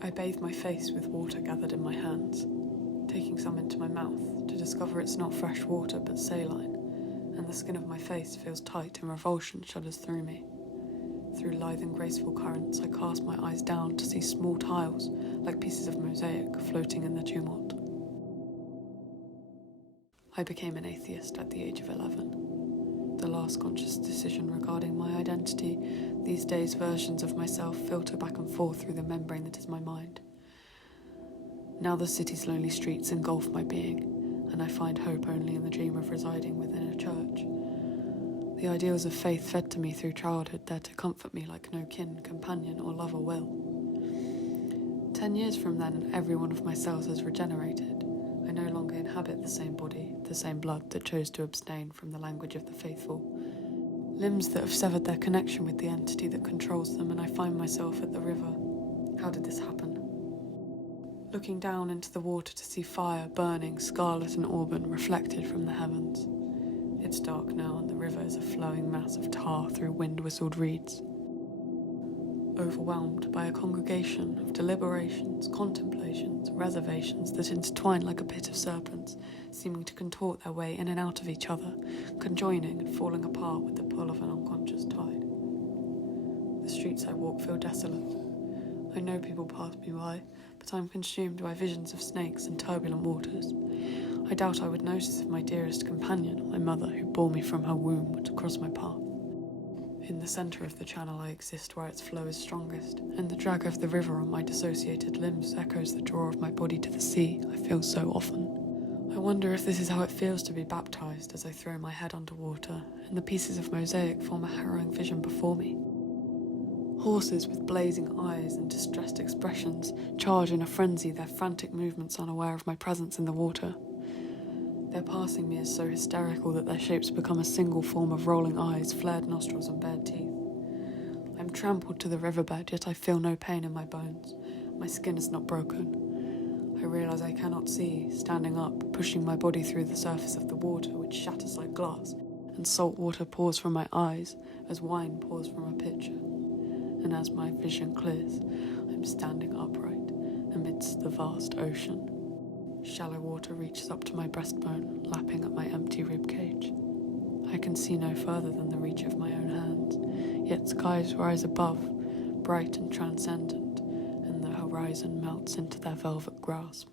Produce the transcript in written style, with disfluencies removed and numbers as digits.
I bathe my face with water gathered in my hands, taking some into my mouth to discover it's not fresh water but saline, and the skin of my face feels tight and revulsion shudders through me. Through lithe and graceful currents, I cast my eyes down to see small tiles, like pieces of mosaic, floating in the tumult. I became an atheist at the age of 11. The last conscious decision regarding my identity. These days, versions of myself filter back and forth through the membrane that is my mind. Now the city's lonely streets engulf my being, and I find hope only in the dream of residing within a church. The ideals of faith fed to me through childhood there to comfort me like no kin, companion, or lover will. 10 years from then, every one of my cells has regenerated. I no longer inhabit the same body, the same blood that chose to abstain from the language of the faithful. Limbs that have severed their connection with the entity that controls them, and I find myself at the river. How did this happen? Looking down into the water to see fire burning, scarlet and auburn, reflected from the heavens. It's dark now, and the river is a flowing mass of tar through wind-whistled reeds. Overwhelmed by a congregation of deliberations, contemplations, reservations that intertwine like a pit of serpents, seeming to contort their way in and out of each other, conjoining and falling apart with the pull of an unconscious tide. The streets I walk feel desolate. I know people pass me by, but I'm consumed by visions of snakes and turbulent waters. I doubt I would notice if my dearest companion, my mother, who bore me from her womb, were to cross my path. In the centre of the channel I exist where its flow is strongest, and the drag of the river on my dissociated limbs echoes the draw of my body to the sea I feel so often. I wonder if this is how it feels to be baptised as I throw my head underwater, and the pieces of mosaic form a harrowing vision before me. Horses with blazing eyes and distressed expressions charge in a frenzy, their frantic movements unaware of my presence in the water. Their passing me is so hysterical that their shapes become a single form of rolling eyes, flared nostrils and bared teeth. I'm trampled to the riverbed, yet I feel no pain in my bones. My skin is not broken. I realise I cannot see, standing up, pushing my body through the surface of the water, which shatters like glass, and salt water pours from my eyes as wine pours from a pitcher. And as my vision clears, I'm standing upright amidst the vast ocean. Shallow water reaches up to my breastbone, lapping at my empty ribcage. I can see no further than the reach of my own hands, yet skies rise above, bright and transcendent, and the horizon melts into their velvet grasp.